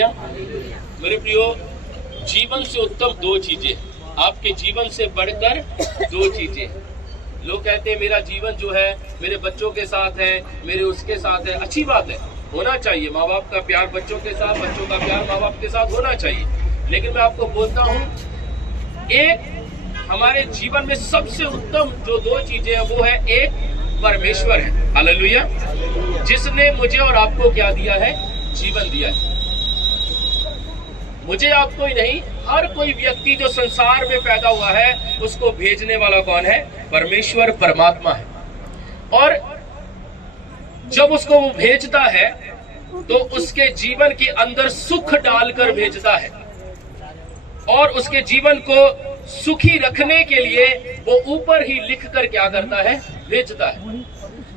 Hallelujah. मेरे प्रियो, जीवन से उत्तम दो चीजें, आपके जीवन से बढ़कर दो चीजें। लोग कहते हैं मेरा जीवन जो है मेरे बच्चों के साथ है, मेरे उसके साथ है। अच्छी बात है, होना चाहिए। माँ बाप का प्यार बच्चों के साथ, बच्चों का प्यार माँ बाप के साथ होना चाहिए। लेकिन मैं आपको बोलता हूँ, एक हमारे जीवन में सबसे उत्तम जो दो चीजें हैं वो है, एक परमेश्वर है, हालेलुया, जिसने मुझे और आपको क्या दिया है? जीवन दिया है। मुझे आपको ही नहीं, हर कोई व्यक्ति जो संसार में पैदा हुआ है उसको भेजने वाला कौन है? परमेश्वर, परमात्मा है। और जब उसको वो भेजता है तो उसके जीवन के अंदर सुख डालकर भेजता है, और उसके जीवन को सुखी रखने के लिए वो ऊपर ही लिखकर क्या करता है? भेजता है।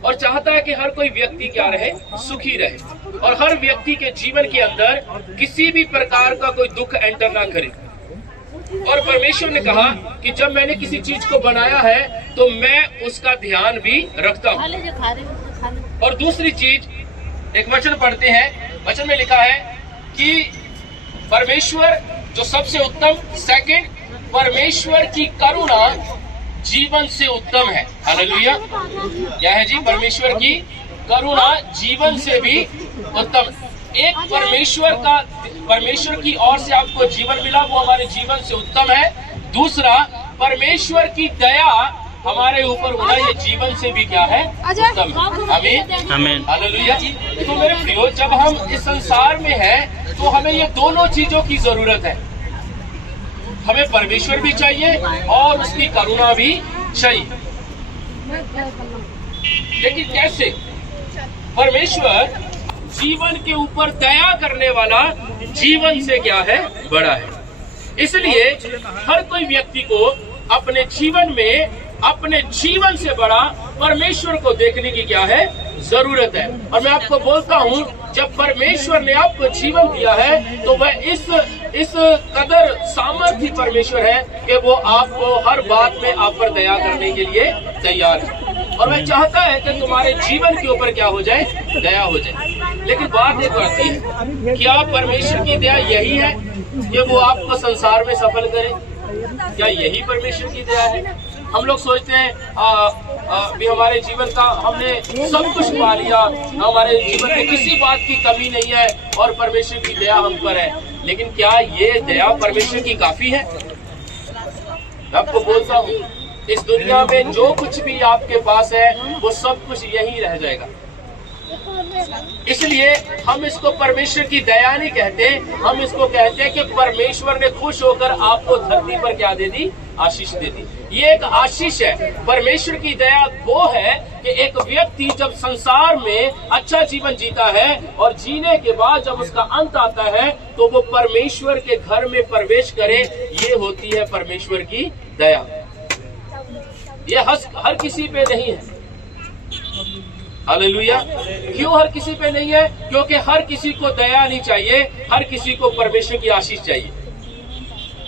और चाहता है कि हर कोई व्यक्ति क्या रहे? सुखी रहे, और हर व्यक्ति के जीवन के अंदर किसी भी प्रकार का कोई दुख एंटर ना करे। और परमेश्वर ने कहा कि जब मैंने किसी चीज को बनाया है तो मैं उसका ध्यान भी रखता हूँ। और दूसरी चीज, एक वचन पढ़ते हैं, वचन में लिखा है कि परमेश्वर जो सबसे उत्तम, सेकंड, परमेश्वर की करुणा जीवन से उत्तम है, हालेलुया। क्या है जी? परमेश्वर की करुणा जीवन से भी उत्तम। एक परमेश्वर की ओर से आपको जीवन मिला, वो हमारे जीवन से उत्तम है। दूसरा, परमेश्वर की दया हमारे ऊपर होना, ये जीवन से भी क्या है? उत्तम है। आमीन, आमीन, हालेलुया। तो मेरे प्रियो, जब हम इस संसार में हैं तो हमें ये दोनों चीजों की जरूरत है। हमें परमेश्वर भी चाहिए और उसकी करुणा भी चाहिए। लेकिन कैसे? परमेश्वर जीवन के ऊपर दया करने वाला जीवन से क्या है? बड़ा है। इसलिए हर कोई व्यक्ति को अपने जीवन में अपने जीवन से बड़ा परमेश्वर को देखने की क्या है? जरूरत है। और मैं आपको बोलता हूँ, जब परमेश्वर ने आपको जीवन दिया है तो वह इस कदर सामर्थ्य परमेश्वर है कि वो आपको हर बात में आप पर दया करने के लिए तैयार है। और वह चाहता है कि तुम्हारे जीवन के ऊपर क्या हो जाए? दया हो जाए। लेकिन बात एक आती है, क्या परमेश्वर की दया यही है कि वो आपको संसार में सफल करे? क्या यही परमेश्वर की दया है? हम लोग सोचते हैं भी हमारे जीवन का हमने सब कुछ पा लिया, हमारे जीवन में किसी बात की कमी नहीं है और परमेश्वर की दया हम पर है। लेकिन क्या ये दया परमेश्वर की काफी है? मैं आपको बोलता हूँ, इस दुनिया में जो कुछ भी आपके पास है वो सब कुछ यही रह जाएगा। इसलिए हम इसको परमेश्वर की दया नहीं कहते, हम इसको कहते हैं कि परमेश्वर ने खुश होकर आपको धरती पर क्या दे दी? आशीष दे दी। ये एक आशीष है। परमेश्वर की दया वो है कि एक व्यक्ति जब संसार में अच्छा जीवन जीता है और जीने के बाद जब उसका अंत आता है तो वो परमेश्वर के घर में प्रवेश करे, ये होती है परमेश्वर की दया। ये हर किसी पे नहीं है, हालेलुया। क्यों हर किसी पे नहीं है? क्योंकि हर किसी को दया नहीं चाहिए, हर किसी को परमेश्वर की आशीष चाहिए।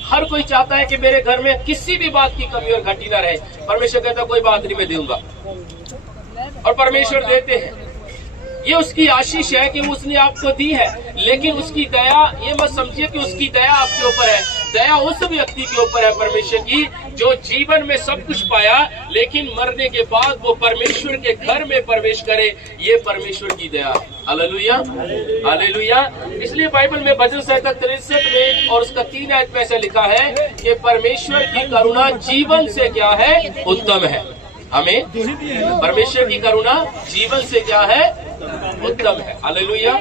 हर कोई चाहता है कि मेरे घर में किसी भी बात की कमी और घटी ना रहे। परमेश्वर कहता कोई बात नहीं, मैं दूंगा, और परमेश्वर देते हैं। ये उसकी आशीष है कि उसने आपको दी है। लेकिन उसकी दया, ये मत समझिए कि उसकी दया आपके ऊपर है। दया उस व्यक्ति के ऊपर है परमेश्वर की जो जीवन में सब कुछ पाया लेकिन मरने के बाद वो परमेश्वर के घर में प्रवेश करे, ये परमेश्वर की दया है। Hallelujah, hallelujah. इसलिए बाइबल में भजन संहिता 63 में और उसका 3 आयत में ऐसा लिखा है कि परमेश्वर की करुणा जीवन से क्या है? उत्तम है। हमें परमेश्वर की करुणा जीवन से क्या है? उत्तम है। हालेलुया।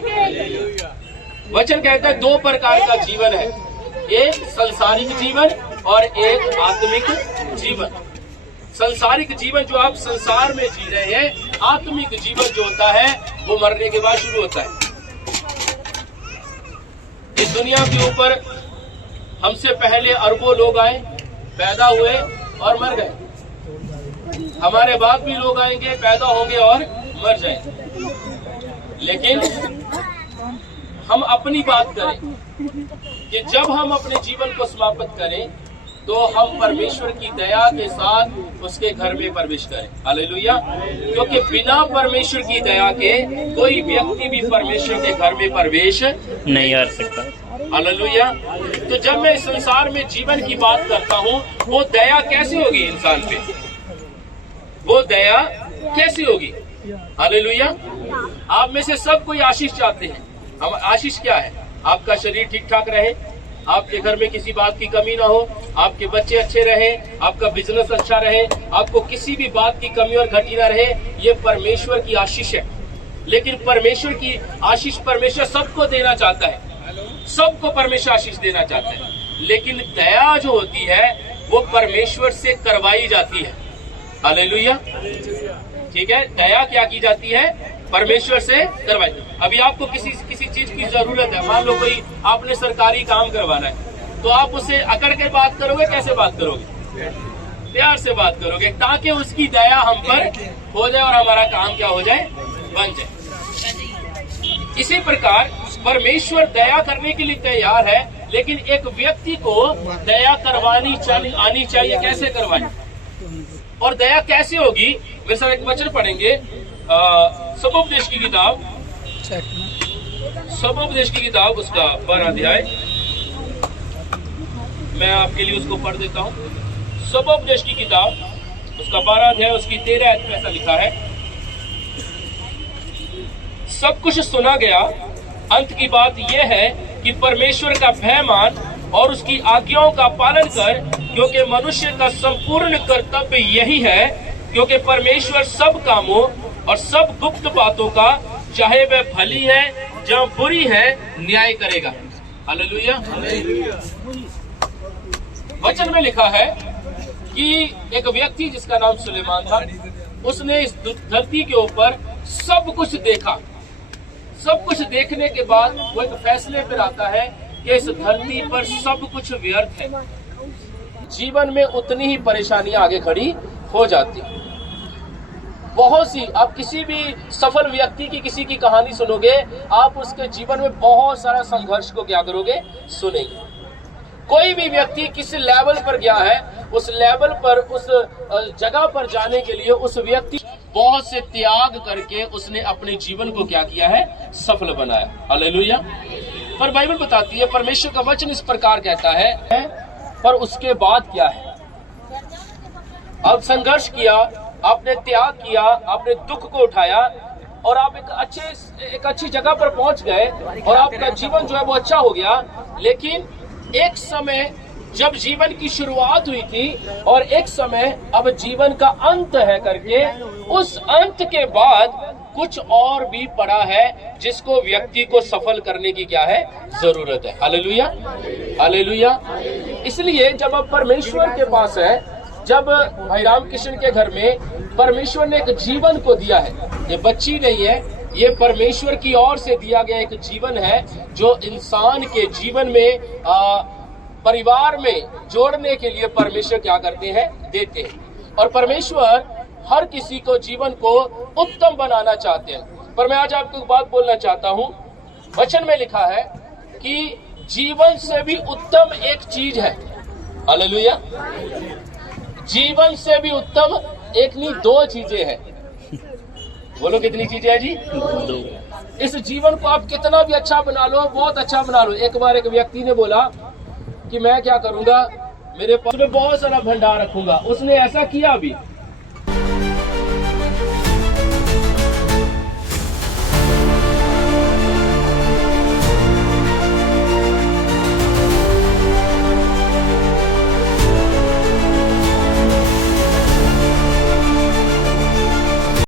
वचन कहता है 2 प्रकार का जीवन है, एक संसारिक जीवन और एक आत्मिक जीवन। संसारिक जीवन जो आप संसार में जी रहे हैं, आत्मिक जीवन जो होता है वो मरने के बाद शुरू होता है। इस दुनिया के ऊपर हमसे पहले अरबों लोग आए, पैदा हुए और मर गए। हमारे बाद भी लोग आएंगे, पैदा होंगे और मर जाएंगे। लेकिन हम अपनी बात करें कि जब हम अपने जीवन को समाप्त करें तो हम परमेश्वर की दया के साथ उसके घर में प्रवेश करें। हालेलुया। क्योंकि बिना परमेश्वर की दया के कोई व्यक्ति भी परमेश्वर के घर में प्रवेश नहीं कर सकता। हालेलुया। तो जब मैं इस संसार में जीवन की बात करता हूँ, वो दया कैसे होगी इंसान पे? वो दया कैसी होगी? हालेलुया। आप में से सब कोई आशीष चाहते हैं। हम आशीष क्या है? आपका शरीर ठीक ठाक रहे, आपके घर में किसी बात की कमी ना हो, आपके बच्चे अच्छे रहे, आपका बिजनेस अच्छा रहे, आपको किसी भी बात की कमी और घटी ना रहे। ये परमेश्वर की आशीष है। लेकिन परमेश्वर की आशीष परमेश्वर सबको देना चाहता है, सबको परमेश्वर आशीष देना चाहता है। लेकिन दया जो होती है वो परमेश्वर से करवाई जाती है। हालेलुया। ठीक है, दया क्या की जाती है? परमेश्वर से करवाई। अभी आपको किसी चीज की जरूरत है, मान लो कोई आपने सरकारी काम करवाना है, तो आप उससे अकड़ के बात करोगे? कैसे बात करोगे? प्यार से बात करोगे, ताकि उसकी दया हम पर हो जाए और हमारा काम क्या हो जाए? बन जाए। इसी प्रकार परमेश्वर दया करने के लिए तैयार है, लेकिन एक व्यक्ति को दया करवानी आनी चाहिए। कैसे करवानी और दया कैसे होगी? मेरे साथ एक वचन पढ़ेंगे, सबोपदेश की किताब, सबोपदेश की किताब उसका 12 अध्याय। मैं आपके लिए उसको पढ़ देता हूँ। सबोपदेश की किताब उसका 12 अध्याय उसकी 13 आयत में ऐसा लिखा है, सब कुछ सुना गया, अंत की बात यह है कि परमेश्वर का भय मान और उसकी आज्ञाओं का पालन कर, क्योंकि मनुष्य का संपूर्ण कर्तव्य यही है। क्योंकि परमेश्वर सब कामों और सब गुप्त बातों का, चाहे वह भली है या बुरी है, न्याय करेगा। हालेलुया। वचन में लिखा है कि एक व्यक्ति जिसका नाम सुलेमान था, उसने इस धरती के ऊपर सब कुछ देखा। सब कुछ देखने के बाद वो एक फैसले पर आता है कि इस धरती पर सब कुछ व्यर्थ है। जीवन में उतनी ही परेशानियां आगे खड़ी हो जाती। बहुत सी, आप किसी भी सफल व्यक्ति की किसी की कहानी सुनोगे, आप उसके जीवन में बहुत सारा संघर्ष को क्या करोगे? सुनेंगे। कोई भी व्यक्ति किस लेवल पर गया है, उस लेवल पर, उस जगह पर जाने के लिए उस व्यक्ति बहुत से त्याग करके उसने अपने जीवन को क्या किया है? सफल बनाया। हालेलुया। पर बाइबल बताती है, परमेश्वर का वचन इस प्रकार कहता है, पर उसके बाद क्या है? अब संघर्ष किया, आपने त्याग किया, आपने दुख को उठाया और आप एक अच्छी जगह पर पहुंच गए और आपका जीवन जो है वो अच्छा हो गया। लेकिन एक समय जब जीवन की शुरुआत हुई थी और एक समय अब जीवन का अंत है करके, उस अंत के बाद कुछ और भी पड़ा है जिसको व्यक्ति को सफल करने की क्या है? जरूरत है। हालेलुया। हालेलुया। इसलिए जब आप परमेश्वर के पास है, जब भाई रामकृष्ण के घर में परमेश्वर ने एक जीवन को दिया है, ये बच्ची नहीं है, ये परमेश्वर की ओर से दिया गया एक जीवन है जो इंसान के जीवन में परिवार में जोड़ने के लिए परमेश्वर क्या करते हैं? देते हैं। और परमेश्वर हर किसी को जीवन को उत्तम बनाना चाहते हैं। पर मैं आज आपको एक बात बोलना चाहता हूँ। वचन में लिखा है कि जीवन से भी उत्तम एक चीज है। हालेलुया। जीवन से भी उत्तम एक नहीं, दो चीजें हैं। बोलो कितनी चीजें हैं जी? दो। इस जीवन को आप कितना भी अच्छा बना लो, बहुत अच्छा बना लो। एक बार एक व्यक्ति ने बोला कि मैं क्या करूंगा, मेरे पास में बहुत सारा भंडार रखूंगा। उसने ऐसा किया भी,